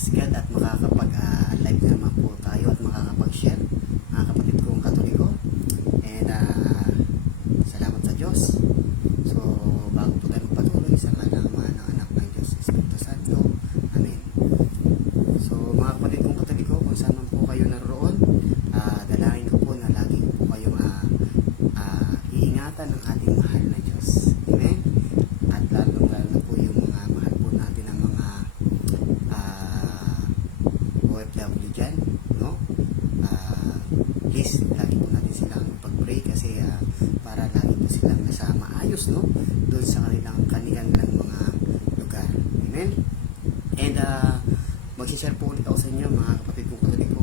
praise God at makakapag-live naman po tayo at makakapag-share mga kapatid kong Katoliko. And salamat sa Diyos. So bago po tayo magpatuloy sa ngalan ng anak ng Diyos, Espiritu Santo. Amen. So mga kapatid kong Katoliko, kung saan man po kayo naroon, dalangin ko po na lagi po kayong iingatan ng ating mahal na Diyos. Amen. At lalong-lalo na po yung mga mahal po natin ng mga OFW dyan, no? Please, lagi po natin silang pag-pray kasi para lagi po silang nasa maayos, no? Doon sa kanilang mga lugar. Amen? And mag-share po ulit ako sa inyo, mga kapatid kong Katoliko.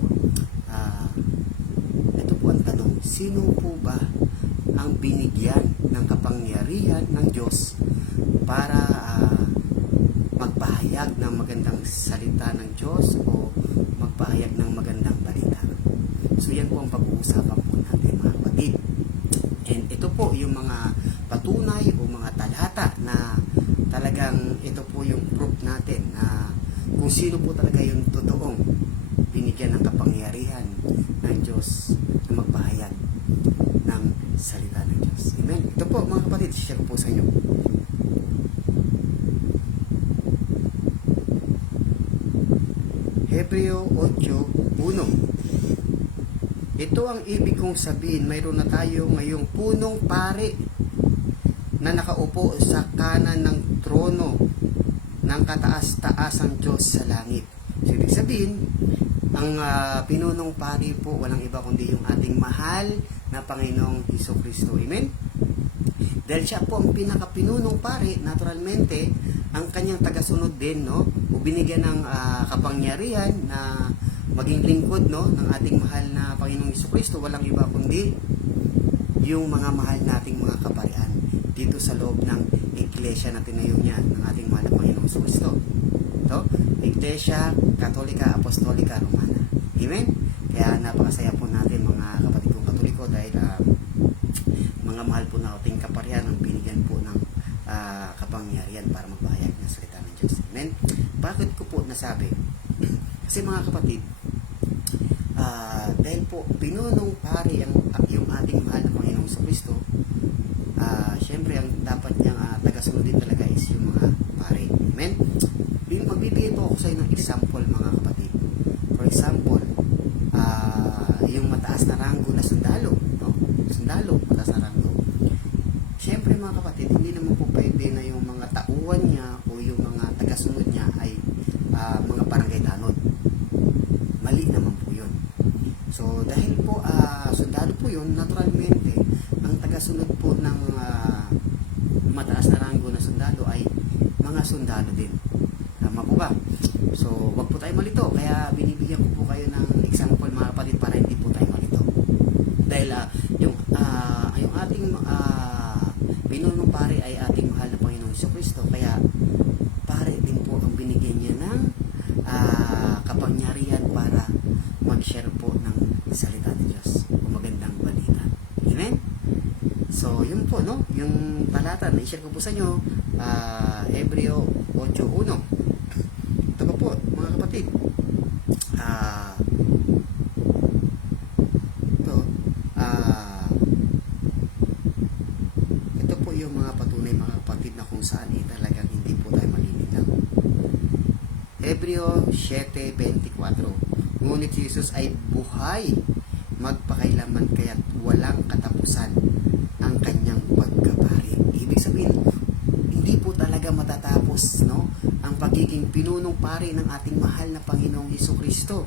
Ito po ang tanong, sino po ba ang binigyan ng kapangyarihan ng Diyos para magpahayag ng magandang salita ng Diyos o magpahayag ng magandang balita? So yan po ang pag-uusapan po natin, mga kapatid. And ito po yung mga patunay o mga talata na talagang ito po yung proof natin na kung sino po talaga yung totoong binigyan ng kapangyarihan ng Diyos na magpahayag ng salita ng Diyos. Amen. Ito po mga kapatid, share ko po sa inyo. Hebreo 8:1. Ito ang ibig kong sabihin, mayroon na tayo ngayong punong pari na nakaupo sa kanan ng trono ng kataas-taasang Diyos sa langit. So, ibig sabihin, ang pinunong pari po, walang iba kundi yung ating mahal na Panginoong Jesucristo. Amen? Dahil siya po ang pinakapinunong pari, naturalmente, ang kanyang tagasunod din, no? O binigyan ng kapangyarihan na maging lingkod, no, ng ating mahal na Panginoong Jesucristo, walang iba kundi yung mga mahal nating mga kaparian dito sa loob ng iglesia na tinayo niya ng ating mahal na Panginoong Jesucristo. Ito, Iglesia Katolika Apostolika Romana. Amen? Kaya napakasaya po natin mga kapatid kong Katoliko dahil mga mahal po na ating kaparian ang binigyan po ng kapangyarihan para magpahayag ng salita ng Diyos. Amen? Bakit ko po nasabi? Kasi mga kapatid, dahil po pinunong pari yung ating mahal na Panginoong Jesucristo, syempre ang dapat niyang tagasunod din talaga is yung mga pari. Amen? Magbibigay po ako sa inyo ng example, mga kapatid. For example, yung mataas na ranggo na sundalo, no? Sundalo, mataas na ranggo. Syempre mga kapatid, hindi naman po pwede na yung mga tauhan niya o yung mga tagasunod niya ay mga barangay tanod. Mali naman po yun. So dahil po sundalo po yun, naturalmente ang tagasunod po ng mataas na ranggo na sundalo ay mga sundalo din. Tama po ba? So wag po tayo malito, kaya binibigyan ko po kayo ng example, mga kapatid, para hindi po tayo malito. Dahil yung ating pinunong pare ay ating mahal na Panginoong Jesucristo, kaya pare din po ang binigyan niya ng kapangyarihan para mag-share po ng salita ng Diyos o magandang balita. Amen? So, yun po, no? Yung talata na i-share ko po sa inyo, Hebreo 8:1. Ito po, mga kapatid. Ito po yung mga patunay, mga kapatid, na kung saan talagang hindi po tayo malilinaw. Hebreo 7:24. Ngunit si Jesus ay buhay magpakailaman, kaya't walang katapusan ang kanyang pagkapari. Ibig sabihin, hindi po talaga matatapos, no, ang pagiging pinunong pari ng ating mahal na Panginoong Jesucristo.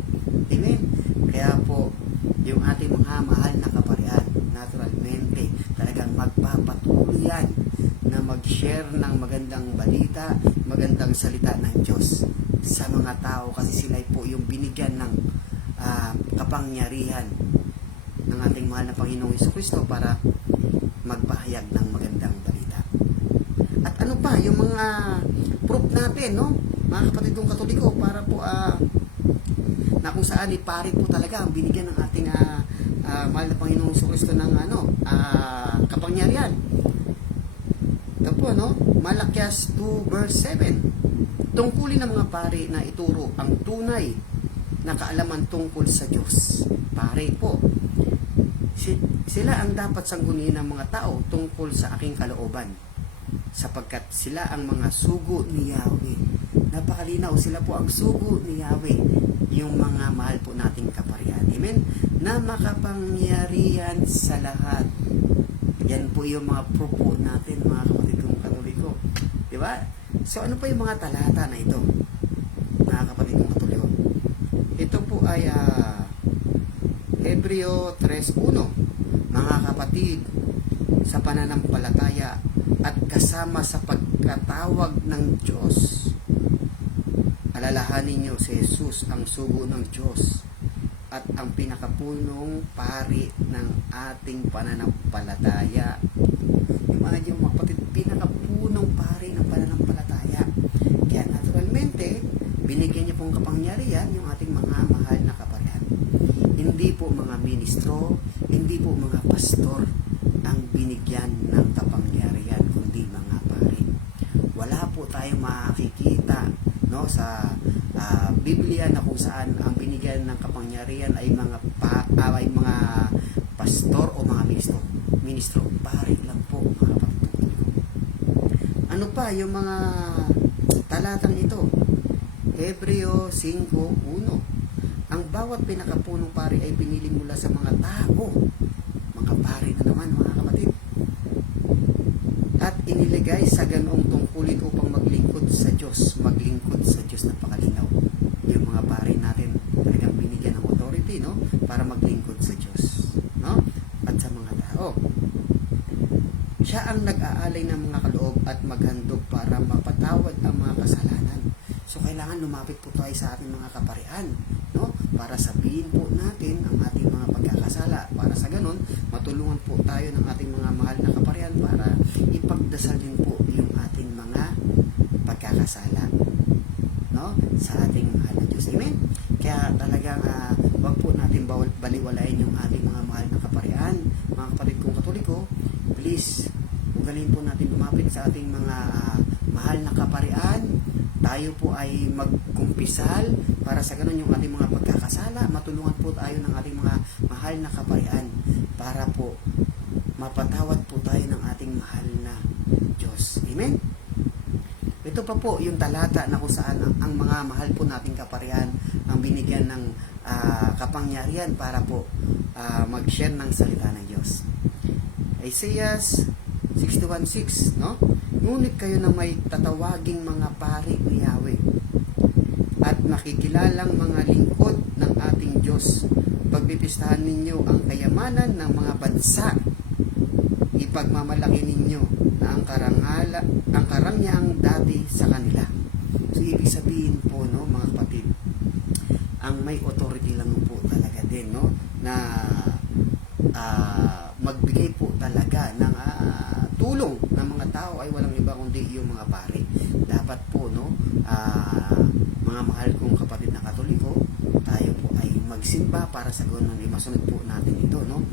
Amen? Kaya po, yung ating mga mahal na kaparian, naturalmente, talagang magpapatuloy yan na mag-share ng magandang balita, magandang salita ng Diyos sa mga tao, kasi sila po yung binigyan ng kapangyarihan ng ating mahal na Panginoong Jesucristo para magpahayag ng magandang balita. At ano pa, yung mga proof natin, no, mga kapatid kong Katoliko, para po na kung saan pari po talaga ang binigyan ng ating mahal na Panginoong Jesucristo ng kapangyarihan. Ito po, no, Malakias 2:7. Tungkulin ng mga pari na ituro ang tunay na kaalaman tungkol sa Diyos. Pare po, sila ang dapat sangguniin ng mga tao tungkol sa aking kalooban, sapagkat sila ang mga sugo ni Yahweh. Napakalinaw, sila po ang sugo ni Yahweh, yung mga mahal po nating kaparian. Amen? Na makapangyarihan sa lahat. Yan po yung mga proof po natin, mga kapatid kong Katoliko. Diba? So ano pa yung mga talata na ito, mga kapatid kong Katoliko? Ito po ay Hebreo 3:1. Mga kapatid, sa pananampalataya at kasama sa pagkatawag ng Diyos, alalahanin niyo si Jesus ang sugo ng Diyos at ang pinakapunong pari ng ating pananampalataya. Yung mga kapatid, pinakapunong pari ng pananampalataya. Kaya naturalmente, binigyan niya pong kapangyarihan yung ating mga mahal na kaparian. Hindi po mga ministro, hindi po mga pastor ang binigyan ng kapangyarihan, kundi mga pari. Wala po tayong makikita, no, sa Biblia na kung saan ang binigyan ng kapangyarihan ay mga pastor o mga ministro. Pari lang po, mga kapatid. Ano pa yung mga talatang ito? Hebreo 5:1. Ang bawat pinakapunong pari ay pinili mula sa mga tao. Mga pari na naman, mga kapatid. At iniligay sa ganoong tungkulin upang maglingkod sa Diyos. Maglingkod sa Diyos, napakalinaw. Yung mga pari natin, talagang binigyan ng authority, no? Para maglingkod sa Diyos, no? At sa mga tao. Siya ang nag-aalay ng mga kaloob at maghandog para mapatawad ang mga kasalanan. So, kailangan lumapit po tayo sa ating mga kaparian, no? Para sabihin po natin ang ating mga pagkakasala. Para sa ganon, matulungan po tayo ng ating mga mahal na kaparian para ipagdasal din po yung ating mga pagkakasala, no? Sa ating mahal na Diyos. Amen? Kaya talagang wag po natin baliwalain yung ating mga mahal na kaparian. Mga kapatid kong Katoliko, please, ugalin po natin lumapit sa ating mga mahal na kaparian. Tayo po ay magkumpisal para sa ganun yung ating mga pagkakasala. Matulungan po tayo ng ating mga mahal na kaparian para po mapatawad po tayo ng ating mahal na Diyos. Amen? Ito pa po yung talata na kung saan ang mga mahal po nating kaparian ang binigyan ng kapangyarihan para po mag-share ng salita ng Diyos. Isaiah 61:6, no? Ngunit kayo na may tatawaging mga pari ni Yahweh at makikilalang mga lingkod ng ating Diyos, pagpipistahan ninyo ang kayamanan ng mga bansa, ipagmamalaki ninyo na ang karangyang dati sa kanila. So, ibig sabihin po, no, mga kapatid, ang may authority lang po talaga din, no, na magbigay po talaga ng tulong ng mga tao ay walang iba kundi yung mga pari. Dapat po, no, mga mahal kong kapatid na Katoliko, tayo po ay magsimba para sa ganun, masunod po natin ito, no,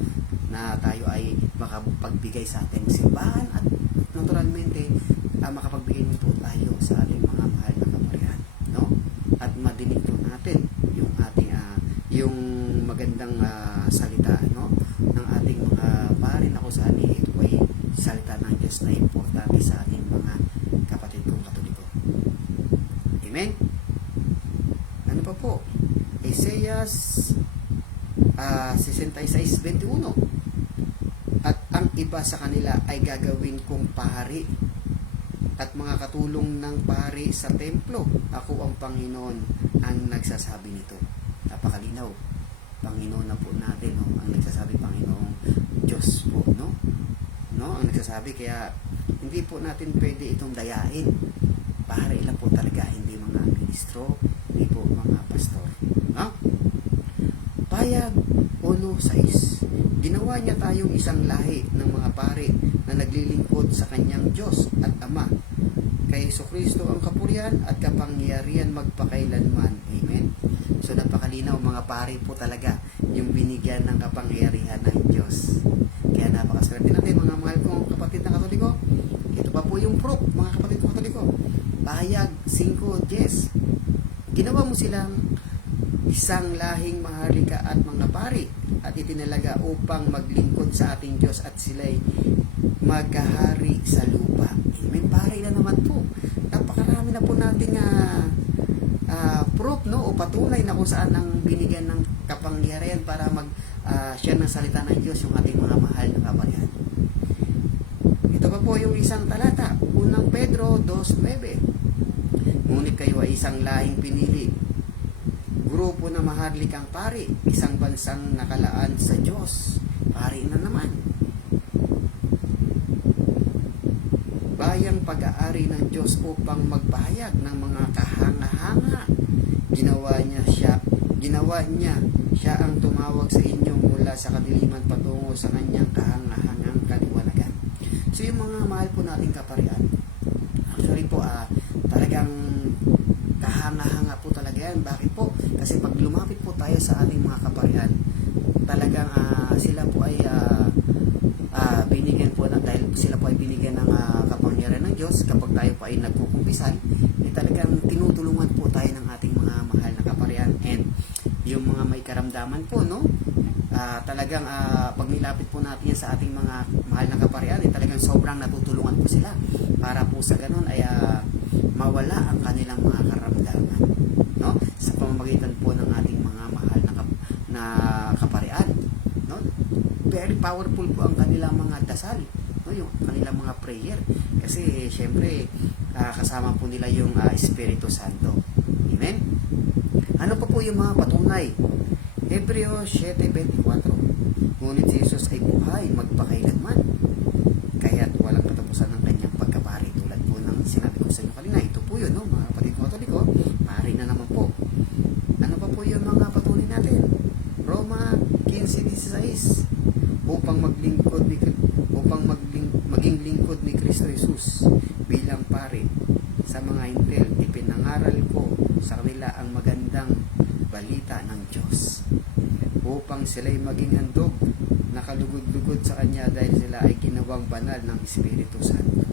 na tayo ay makapagbigay sa ating simbahan at naturalmente makapagbigay din po tayo sa ating mga mahal na kaparian, no, at madinig po natin yung ating yung magandang salita, no, ng ating mga pari na kung saan ito ay salita ng Diyos na importante sa ating mga kapatid kong Katoliko. Amen? Ano pa po? Isaiah 66:21. At ang iba sa kanila ay gagawin kong pari at mga katulong ng pari sa templo. Ako ang Panginoon ang nagsasabi nito. Napakalinaw. Panginoon na po natin, no? Ang nagsasabi, Panginoong Diyos po, no? No? Ang nagsasabi, kaya hindi po natin pwede itong dayain. Pari lang po talaga, hindi mga ministro, hindi po mga pastor, no? Payag 1:6. Ginawa niya tayong isang lahi ng mga pari na naglilingkod sa kanyang Diyos at Ama. Kay Jesucristo ang kapurihan at kapangyarihan magpakailanman. Amen? So napakalinaw, mga pari po talaga yung binigyan ng kapangyarihan ng Diyos. Kaya napakaswerte natin, mga mahal kong kapatid na Katoliko. Ito pa po yung proof, mga kapatid kong Katoliko. Pahayag 5:10. Ginawa mo silang isang lahing maharlika at mga pari at itinalaga upang maglingkod sa ating Diyos at sila'y magkahari sa lupa. Amen. Pari na naman po. Napakarami na po nating proof, no, o patunay na kung saan ang binigyan ng kapangyarihan para share ng salita ng Diyos yung ating mga mahal na kaparian. Ito pa po yung isang talata, unang Pedro 2:9. Ngunit kayo ay isang lahing pinili, grupo na maharlikang pari, isang bansang nakalaan sa Diyos. Pari na naman. Bayang pag-aari ng Diyos upang magpahayag ng mga kahanga-hanga. Ginawa niya siya ang tumawag sa inyo mula sa kadiliman patungo sa kanyang kahanga-hangang kaliwanagan. So yung mga mahal po nating kaparian, actually po talagang kahanga-hanga po talaga yan. Bakit po? Kasi pag lumapit po tayo sa ating mga kaparian, talagang sila po ay binigyan po dahil sila po ay binigyan ng kapangyarihan ng Diyos. Kapag tayo po ay nagkukumpisal, talagang tinutulungan po tayo ng ating mga mahal na kaparian. And yung mga may karamdaman po, no, talagang pag nilapit po natin yan sa ating mga mahal na kaparian, talagang sobrang natutulungan po sila para po sa ganun ay mawala ang kanilang mga karamdaman, no, sa pamamagitan po ng ating mga mahal na kaparian, no. Very powerful po ang kanilang mga dasal, no, yung kanilang mga prayer, kasi syempre kasama po nila yung Espiritu Santo. Amen. Ano pa po yung mga patunay? Hebreo 7:24. Ngunit si Jesus ay buhay magpakailanman, kaya't walang katapusan ng kanyang pagkapari. Tulad po ng sinabi ko sa inyo kanina, ito po yun, no, mga kapatid ko Katoliko, pari na naman po. Ano pa po yung mga patunay natin? Roma 15:16. Upang maging lingkod ni Kristo Jesus bilang pari sa mga hintil, ipinangaral ko sa kanila ang magandang balita ng Diyos, upang sila'y maging handog, nakalugod-lugod sa Kanya dahil sila ay ginawang banal ng Espiritu Santo.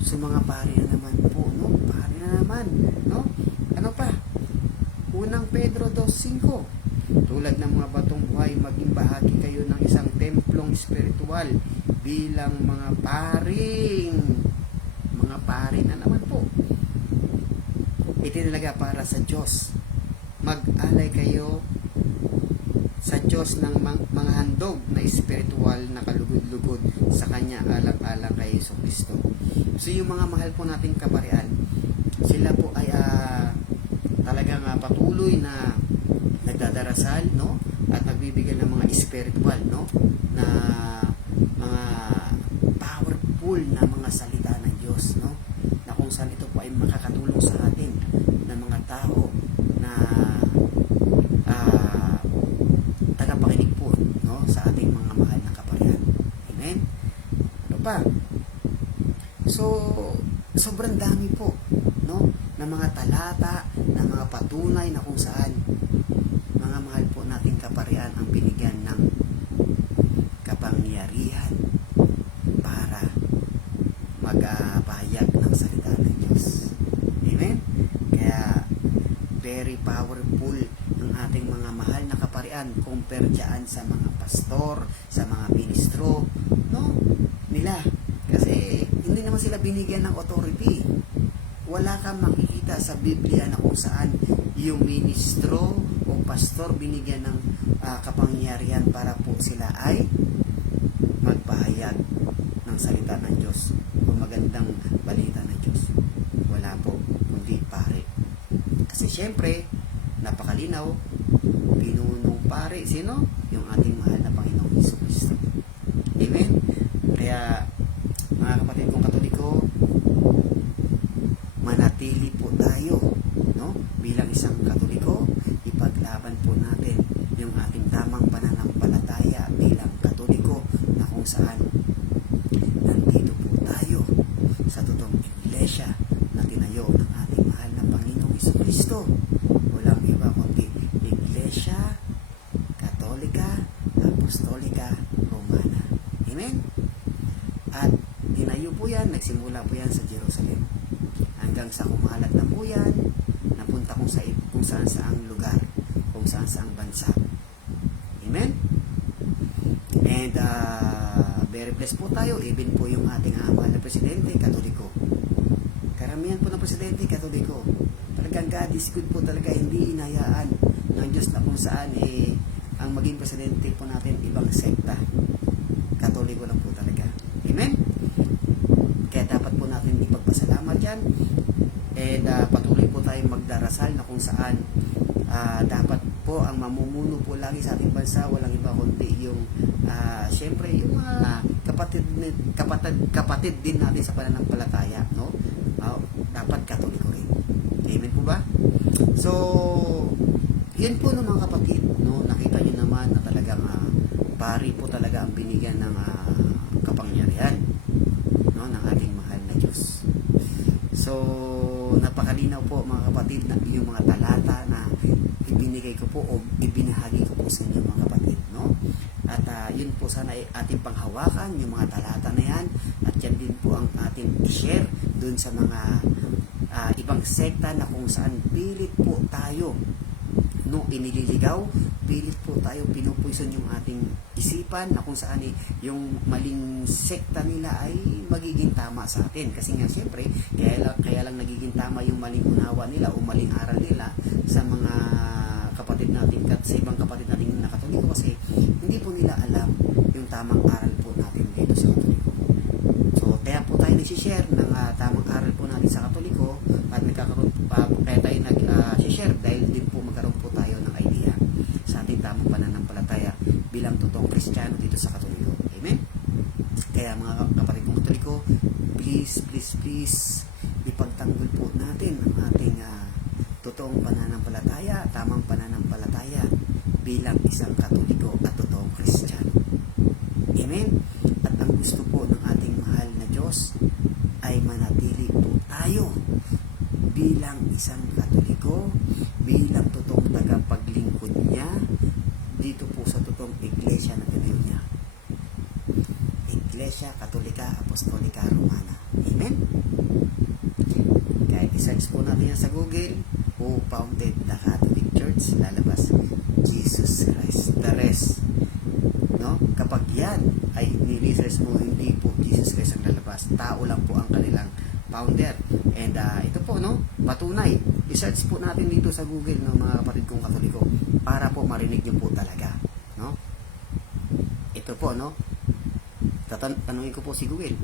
So mga pari na naman po, no? Pari na naman, no? Ano pa? Unang Pedro 2:5. Tulad ng mga batong buhay, maging bahagi kayo ng isang templong espiritual bilang mga paring. Mga pari na naman po. Itinalaga para sa Diyos. Mag-alay kayo sa Diyos ng mga handog na espiritual na kalugod-lugod sa Kanya alang-alang kay Jesucristo. So yung mga mahal po nating kaparian, sila po ay talagang patuloy na nagdadarasal, no, at nagbibigay ng mga spiritual, no, na mga powerful na mga salita ng Diyos, no, na kung saan ito po ay makakatulong sa atin na mga tao na tagapakinig po, no, sa ating mga mahal na kaparian. Amen. Ano pa? So sobrang dami po, no, na mga talata, na mga patunay na kung saan mga mahal po nating kaparian ang binigyan ng kapangyarihan para magpahayag ng salita ng Diyos. Amen? Kaya very powerful ng ating mga mahal na kaparian compare dyan sa mga pastor, sa mga ministro, no, nila. Kasi hindi naman sila binigyan ng authority. Wala kang makikita sa Biblia na kung saan yung ministro o pastor binigyan ng kapangyarihan para po sila ay magpahayag ng salita ng Diyos o magandang balita ng Diyos. Wala po, kundi pare. Kasi syempre, napakalinaw, pinunong pare, sino? Yung ating mahal na Panginoong Jesucristo. Amen? Kaya, mga kapatid kong Katoliko, manatili po tayo, no, bilang isang Katoliko, ipaglaban po natin yung ating tamang pananampalataya bilang Katoliko, na kung saan nandito po tayo sa totoong iglesia na tinayo ng ating mahal na Panginoong Jesucristo. Walang iba kundi Iglesia Katolika Apostolika Romana. Amen? At tinayo po yan, nagsimula po yan sa Jerusalem. Hanggang hanggang sa kumalat na po yan, napunta kung saan saang lugar, kung saan saang bansa. Amen? And very blessed po tayo, even po yung ating mahal na presidente, Katoliko. Karamihan po ng presidente, Katoliko. Talagang God is good po talaga, hindi inayaan ng Diyos na kung saan ang maging presidente po natin ibang sekta. Katoliko lang po talaga. Amen? Kaya dapat po natin ipagpasalamat yan. And patuloy po tayong magdarasal na kung saan dapat po ang mamumuno po lagi sa ating bansa, walang iba kundi yung syempre yung mga kapatid din natin sa pananampalataya, no? Dapat Katoliko rin. Amen po ba? So, yun po ng mga kapatid, no? Nakita nyo naman na talagang pari po talaga ang binigyan ng kapangyarihan, no? Ng ating mahal na Diyos. So, napakalinaw po mga kapatid na yung mga talata na ibinigay ko po o ibinahagi ko po sa inyo mga kapatid, no? At yun po sana ay ating panghawakan, yung mga talata na yan, at yan din po ang ating i-share dun sa mga ibang sekta na kung saan pilit po tayo, no, inililigaw, pilit po tayo pinupuison yung ating isipan na kung saan yung maling sekta nila ay magiging tama sa atin. Kasi nga siyempre, kaya lang nagiging tama yung maling unawa nila o maling aral nila sa mga kapatid natin at sa ibang kapatid natin na Katoliko, kasi hindi po nila alam yung tamang aral po natin dito sa Katoliko. So, kaya po tayo nag-share ng tamang aral po natin sa Katoliko at nagkakaroon kaya tayo nag-share dahil din po magkaroon po tayo ng idea sa ating tamang pananampalataya bilang totoong Kristiyano dito sa Katoliko. Amen? Kaya mga kapatid kong Katoliko, please, ipagtanggol po natin ang ating totoong pananampalataya, tamang pananampalataya bilang isang Katoliko at totoong Kristiyano. Amen? At ang gusto po ng ating mahal na Diyos ay manatili po tayo bilang isang Katoliko, bilang totoong tagapaglingkod niya dito po sa totoong iglesia na tinayo niya. Iglesia Katolika Apostolika Romana. Amen? Kahit i-search po natin yan sa Google, who founded the Catholic Church, lalabas Jesus Christ. The rest, no? Kapag yan ay ni-research mo, hindi po Jesus Christ ang lalabas. Tao lang po ang kanilang founder. And ito po, no, patunay. I-search po natin dito sa Google, no, mga kapatid kong Katoliko, para po marinig niyo po talaga, no? Ito po, no, tanungin ko po si Google.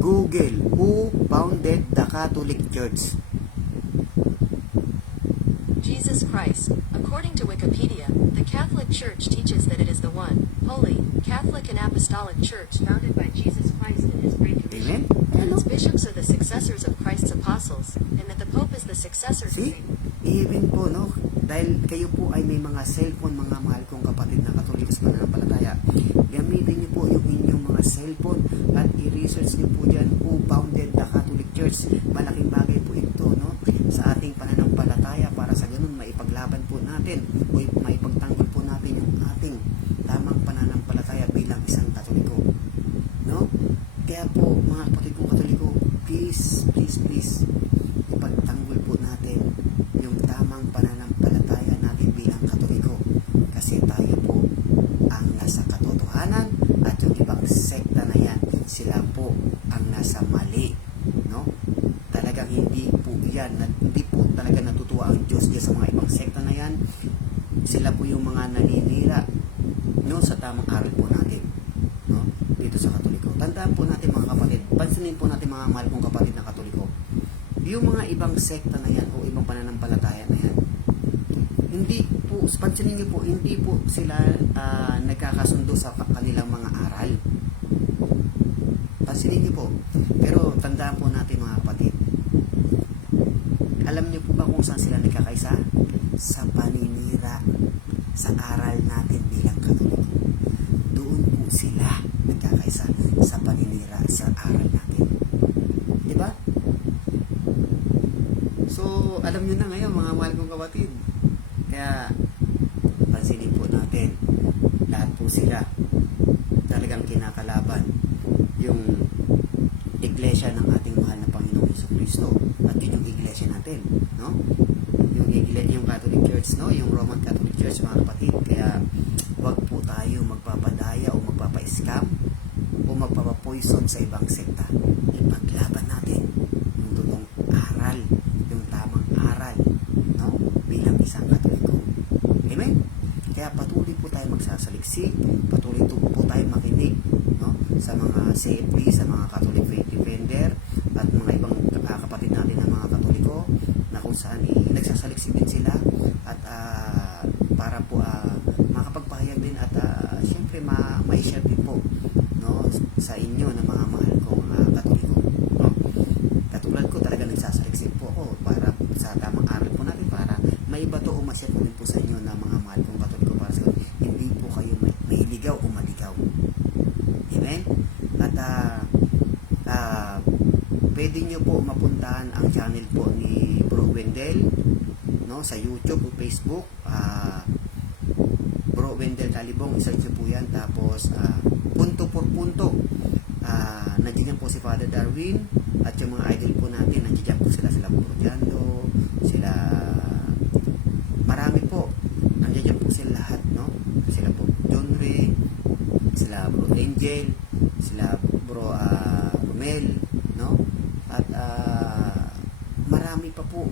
Google, who founded the Catholic Church? Jesus Christ. According to Wikipedia, the Catholic Church teaches that it is the one, holy, Catholic and Apostolic Church founded by Jesus Christ in His Great Commission, and its bishops are the successors of Christ's apostles, and that the Pope is the successor to See? Saint. Even po, no, dahil kayo po ay may mga cellphone, mga mahal kong kapatid na Katoliko sa pananampalataya, gamitin niyo po yung inyong mga cellphone at i-research niyo po dyan who founded the Catholic Church. Malaking bagay po ito, no, sa ating pananampalataya, para sa ganun maipaglaban po natin o maipagtanggol po natin yung ating tamang pananampalataya bilang isang Katoliko, no? Kaya po mga kapatid kong Katoliko, please, ipagtanggol po natin yung tamang pananampalataya natin bilang Katoliko, kasi tayo po ang nasa katotohanan at yung ibang sekta na yan, sila po ang nasa mali, no? Talagang hindi po yan, hindi po talaga natutuwa ang Diyos diyan sa mga ibang sekta na yan. Sila po yung mga naninira, no, sa tamang aral po natin, no, dito sa Katoliko. Tandaan po natin mga kapatid, pansinin po natin mga mahal kong kapatid na Katoliko, yung mga ibang sekta na yan o ibang pananampalataya na yan, hindi po, pansinin niyo po, hindi po sila nagkakasundo sa kanilang mga aral. Pansinin niyo po. Pero tandaan po natin mga kapatid, alam niyo po ba kung saan sila nagkakaisa? Sa paninira sa aral natin bilang Katoliko. Doon po sila nagkakaisa, sa paninira sa aral natin. Diba? So, alam niyo na ngayon mga mahal kong kapatid. Kaya, pansinin po natin, lahat po sila talagang kinakalaban yung iglesia ng ating mahal na Panginoong Jesucristo. At yun yung iglesia natin, no? Yung Catholic Church, no? Yung Roman Catholic Church, mga kapatid. Kaya wag po tayo magpapadaya o magpapa-scam o magpapa-poison sa ibang sekta. Ipaglaban natin yung totoong aral, yung tamang aral, no? Bilang isang Katoliko. Amen? Kaya patuloy po tayo magsasaliksik, patuloy po tayo makinig, no? Sa mga CFD, sa mga Catholic Faith Defender, at mga ibang kapatid natin na mga Katoliko, na kung saan nagsasaliksik din sila, at para po makapagpahayag din, at syempre ma-share din po, no, sa inyo na mga mahal kong Katoliko, no? Katulad ko, talaga nagsasaliksik po ako para sa tamang aral po natin, para maiba to o ma-share ko din po sa inyo na mga mahal kong Katoliko, para sa hindi po kayo mailigaw o maligaw. Amen? At pwede nyo po mapuntahan ang channel po ni Bro Wendell, no, sa YouTube o Facebook. Bro Wendell Talibong, search nyo po yan. Tapos punto por punto, nandiyan po si Father Darwin, at yung mga idol po natin, nandiyan po sila Bro Jando, sila marami po, nandiyan po sila lahat, no? Sila po John Ray, sila Bro Angel, sila Bro Romel, no? At marami pa po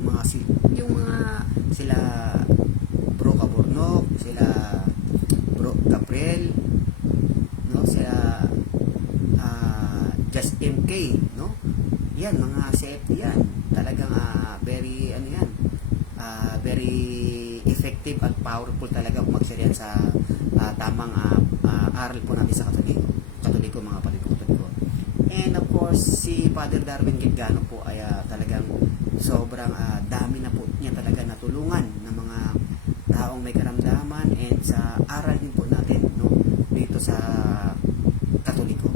yung mga sila Bro Cabornok, sila Bro Gabriel, no? Sila Just MK, no? Yan, mga CFD yan. Talagang very very effective at powerful talaga kung mag-share yan sa tamang aral po natin sa Katoliko, mga kapatid ko, Katoliko. And of course, si Father Darwin Gitgano po ay talagang sobrang dami na po niya talaga natulungan ng mga taong may karamdaman, and sa aral din po natin, no, dito sa Katoliko.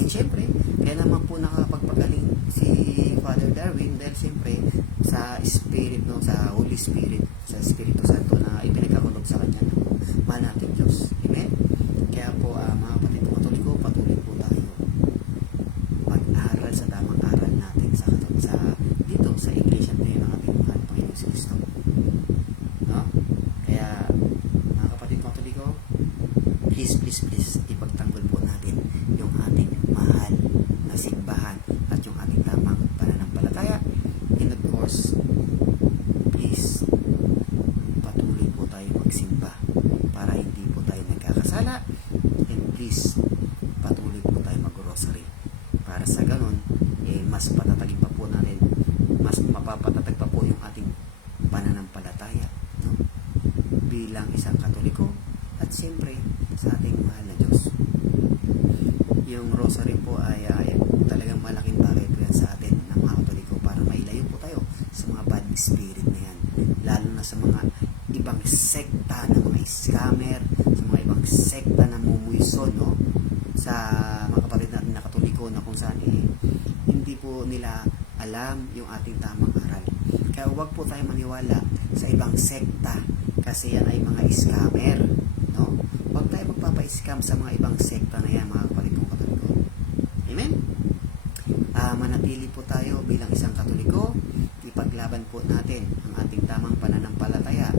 And syempre, kaya naman po nakapagpagaling si Father Darwin dahil syempre sa Spirit, no, sa Holy Spirit, sa Espiritu Santo na ipinagkakulog sa kanya ng mahal nating Diyos. Amen? Kaya po mga kapatid ko Katoliko, patuloy po tayo mag-aral sa tamang aral natin sa dito sa iglesia natin ng ating mahal Panginoon Kristo. No? Kaya mga kapatid ko Katoliko, please ipagtanggol po natin yung ating mahal na simbahan at yung ating tamang pananampalataya. And of course, please patuloy po tayo magsimba para hindi po tayo nagkakasala, and please patuloy po tayo mag-rosary para sa ganon mas patatagin pa po natin, mas mapapatatag pa po yung ating pananampalataya, no? Bilang isang Katoliko, at siyempre sa ating mahal na Diyos. Yung rosary po ay talagang malaking bagay po yan sa atin ng mga Katoliko, para mailayo po tayo sa mga bad spirit na yan, lalo na sa mga ibang sekta na mga scammer, sa mga ibang sekta na mumuison, no, sa mga kapatid natin na Katoliko, na kung saan hindi po nila alam yung ating tamang aral. Kaya huwag po tayo maniwala sa ibang sekta, kasi yan ay mga scammer, no? Huwag tayo magpapa-scam sa mga ibang sekta na yan, mga kapatid kong Katoliko. Amen? Manatili po tayo bilang isang Katoliko, ipaglaban po natin ang ating tamang pananampalataya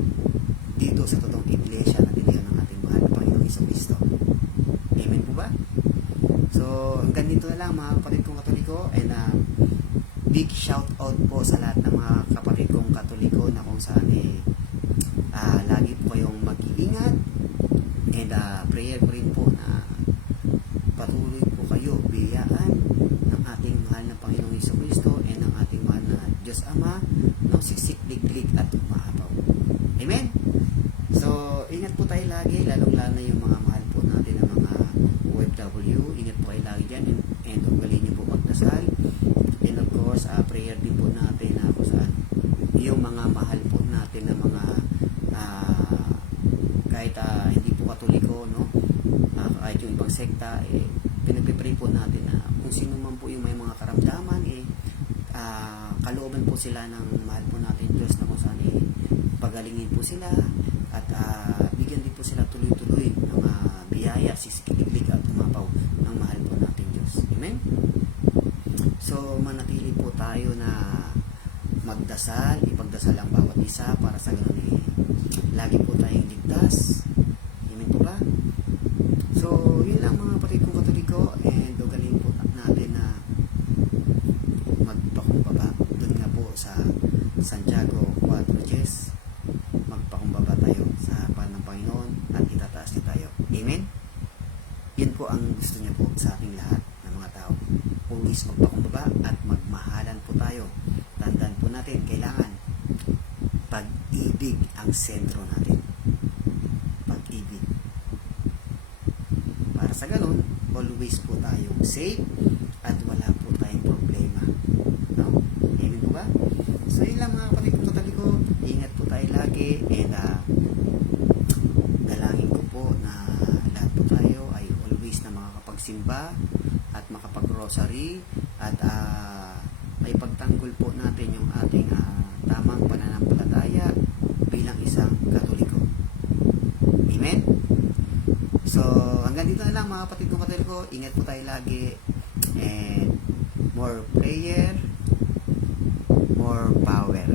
dito sa totoong iglesia na tiniyan ng ating mahal na Panginoong Jesucristo. Amen po ba? So, hanggang dito na lang mga kapatid kong Katoliko, and big shout out po sa lahat ng mga kapatid kong Katoliko na kung saan lagi po kayong mag-iingat, and prayer ko rin po na patuloy po kayo biyaan ng ating mahal na Panginoong Jesucristo and ng ating mahal na Diyos Ama, no, siksik-liklik at umaapaw. Amen? So, ingat po tayo lagi, lalong-lalo na yung mga mahal po natin ng mga OFW. Ingat po kayo lagi dyan, and ugaling nyo po magdasal. And of course, prayer din po natin na kung saan yung mga mahal po natin na mga kahit hindi po Katoliko, no, kahit yung ibang sekta, pinagpipray po natin na kung sino man po yung may mga karamdaman, kalooban po sila ng mahal po natin Diyos, na kung saan pagalingin po sila, at bigyan din po sila tuloy-tuloy ng biyaya, sisikliglig at umapaw ng mahal po natin Diyos. Amen? So, manatili po tayo na magdasal, ipagdasal ang bawat isa para sa ganun lagi po tayong ligtas. Amen po ba? So, yun lang mga kapatid kong Katoliko, and ugalin po natin na magpakumbaba. Doon nga po sa Santiago 4:10, magpakumbaba tayo sa harapan ng Panginoon at itataas niya tayo. Amen? Yun po ang gusto niya po sa ating lahat ng mga tao. Always magpakumbaba at magmahalan po tayo. Tandaan po natin, kailangan pag-ibig ang sentro natin. Pag-ibig. Para sa ganun, always po tayong safe at wala po tayong problema. No? Amen po ba? So yun lang mga kapatid kong Katoliko. Ingat po tayo lagi, and dalangin ko po na lahat po tayo ay always na makakapagsimba at makapag-rosary at ay pagtanggol po natin yung ating tamang pananampalataya bilang isang Katoliko. Amen? So, hanggang dito na lang mga kapatid kong Katoliko. Ingat po tayo lagi, and more prayer, more power.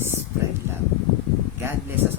Spread love. God bless us.